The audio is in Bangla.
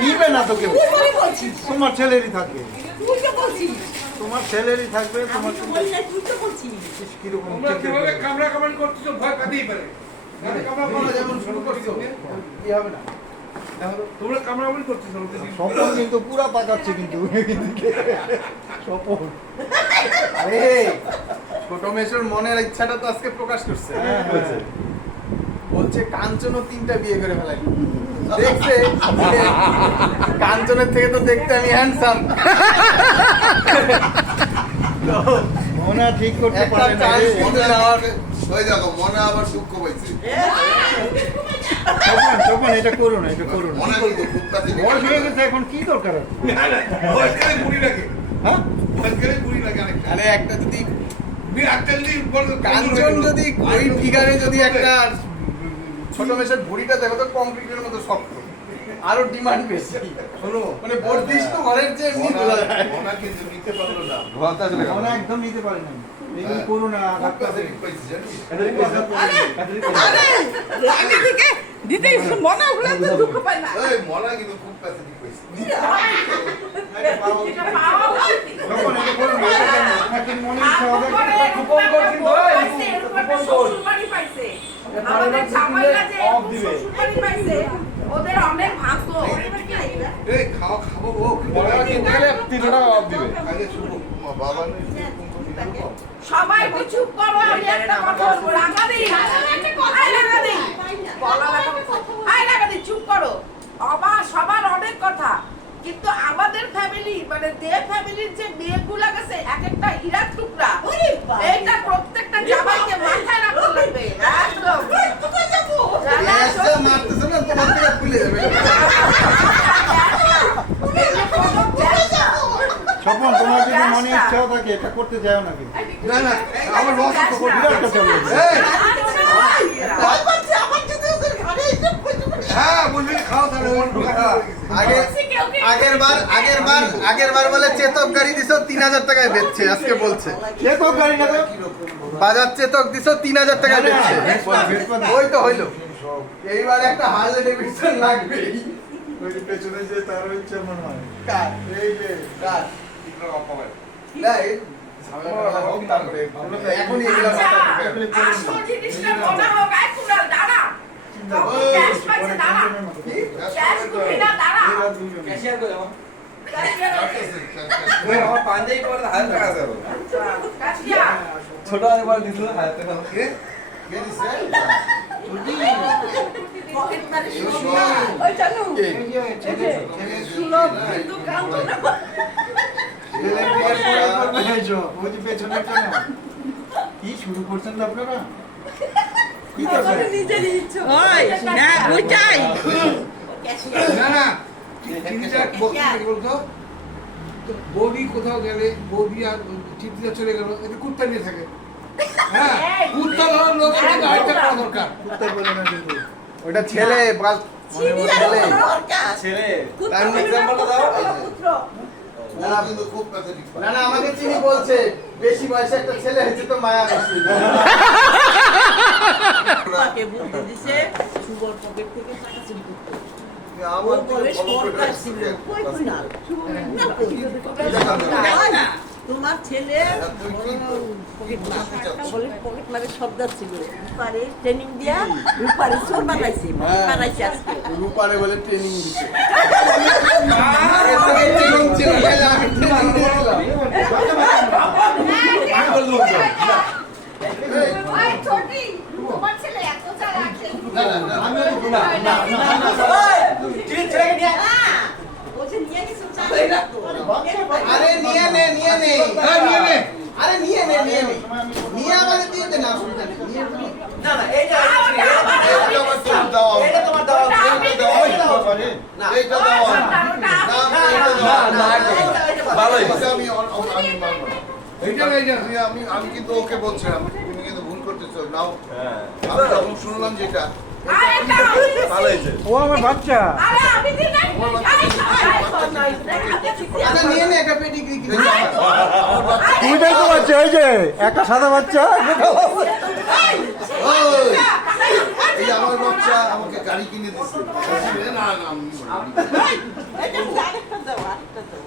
নিবে না তো কেউ, তোমার ছেলেরই থাকবে, তোমার ছেলেরই থাকবে, তোমার কিরকম কামড়া কামড়ি করতেছো, ভয় পাতেই পারে। যেমন শুরু করছো কি হবে না, তোমরা কামড়াকামড়ি করতেছো। স্বপন কিন্তু পুরা পাকাচ্ছে কিন্তু স্বপন। আরে ছোট মেশোর মনের ইচ্ছাটা তো আজকে প্রকাশ করছে। বলছে কাঞ্চনও 3টা বিয়ে করে ফেলাই। দেখছে কাঞ্চনের থেকে তো দেখতে আমি হ্যান্ডসাম। মনে ঠিক করতে পারে না, ওই দেখো মনে আবার দুঃখ পাইছে। স্বপন এটা করো না, এটা করো না। মনে কিন্তু খুব কাছে বয়স হয়ে গেছে, এখন কি দরকার আছে? বয়সকালে বুড়ি লাগে, হ্যাঁ বয়সকালে বুড়ি লাগে অনেকটা। আরে একটা যদি একটা যদি কাঞ্চন যদি ওই ফিগারে যদি একটা ছোট মেশোর ভুঁড়িটা দেখো তো কংক্রিটের মতো শক্ত, আরো ডিমান্ড বেশি। শোনো মানে বর্ধিষ্ণু ঘরের যে এমনি তোলা যায়। মনে কিন্তু নিতে পারলো না। মনে একদম নিতে পারে না। এইগুলো করো না, খুব ডাক্তার কাছে ঠিক পাইছি জানিস? এই মনে কিন্তু খুব কাছে ঠিক পাইছি। স্বপন এটা করো না, এটা কেন? এখন মনে ইচ্ছা হবে ওদের অনেক ভাগ্য। এই খাবো গো। আগে শুনো, বাবা সবাই একটু চুপ করো, আমি একটা কথা বলবো। রাগা দিই, চুপ করো। সবার অনেক কথা, কিন্তু আমাদের ফ্যামিলি মানে দেব ফ্যামিলির যে মেয়েগুলা গেছে এক একটা হীরার টুকরা। এইটা প্রত্যেকটা জামাইকে মাথায় রাখতে লাগবে। একদম মারতেছে না তোমার থেকে খুলে যাবে। স্বপন, তোমার যদি মনে ইচ্ছাও থাকে এটা করতে যাও না কিন্তু। না না আমার লস তো করবি না। বিরাট কথা বলছো। হ্যাঁ বলবি খাও তাহলে আগের বার বলে চেতক গাড়ি দিছো 3000 টাকায় বেচছে, আজকে বলছে চেতক গাড়ি না তো? বাজার চেতক দিছো 3000 টাকায় বেচছে। ওই তো হইলো, এইবার একটা হার্লে ডেভিডসন লাগবে। ওই যে পেছনে যে তার হচ্ছে মনে হয় কার এই যে কার ইকরা অপায়। না এই ঝামেলা হোক তারপরে এখনই এগুলা আচ্ছা, মাথা ঢুকে। আসল জিনিসটা মনে হোক। আয় কুড়াল, দাঁড়া। ক্যাশ পাইছে, দাঁড়া। ক্যাশ কুড়ি না, দাঁড়া। ক্যাশিয়ার করে আমার ক্যাশিয়ার আছে। আমার পাঞ্জাবি পরে 1000 টাকা দেবো। ক্যাশিয়ার। ছোট একবার দিছিল 1000 টাকা। কে কে দিছে? পকেট মারে শুনো। ওই চালু। সুলভ কিন্তু কাম করে না। ছেলে বিয়ের পরে করবে এসো। ওই যে পেছনেরটা না। কি শুরু করছেন না আপনারা? কি দরকার? না না চিঠিটা বলতো বৌদি কোথাও গেলে বৌদি আর চিঠিটা চলে গেল এটা কুত্তা নিয়ে থাকে। হ্যাঁ কুত্তা ধরার লোক আরেকটা করা দরকার। কুত্তা বলে না কিন্তু। ওটা ছেলে বাল ছেলে ছেলে তার এক্সাম্পলটা দাও। পুত্র। না কিন্তু খুব কাছে ঠিক না না আমাকে চিনি বলছে বেশি বয়সে একটা ছেলে হয়েছে তো মায়া বেশি। তাকে বুদ্ধি দিছে সুবল পকেট থেকে টাকা চুরি করতে। আমার ও বলে সরকার ছিল কই কুনাল না কই না তোমার ছেলে পকেট বলে পকেট মারে সর্দার ছিল পারে ট্রেনিং দিয়া রূপারে চোর বানাইছে বানাইছে আজকে রূপারে বলে ট্রেনিং দিছে। ট্রেনিং ছিল আমি ট্রেনিং দিয়েছিলাম। ওই ছোটি, তোমার ছেলে এত চালাক। না না না আমি ও যে নিয়ে গেছে চালাক আরে নিয়ে নে নিয়ে নে আরে নিয়ে নে নিয়ে আমাদের দিয়ে দে না অসুবিধা নেই। নিয়ে নে। না না এইটা এটা আমার তোর দাও এটা তোমার দাও এটা দাও না এটা দাও ভালোই আমি মানবো না। এইটা আমি কিন্তু ওকে বলছিলাম তুমি কিন্তু ভুল করতেছো নাও। আমি যখন শুনলাম যেটা ভালো হয়েছে। ও আমার বাচ্চা। আরে আমি দিই নাই। আচ্ছা নিয়ে নে একটা পেডিগ্রি কি দুইটাই তো বাচ্চা, ওই যে একটা সাদা বাচ্চা। গাড়ি কিনে দিচ্ছে না না আমি এই, এটা আরেকটা দাও, আরেকটা দাও।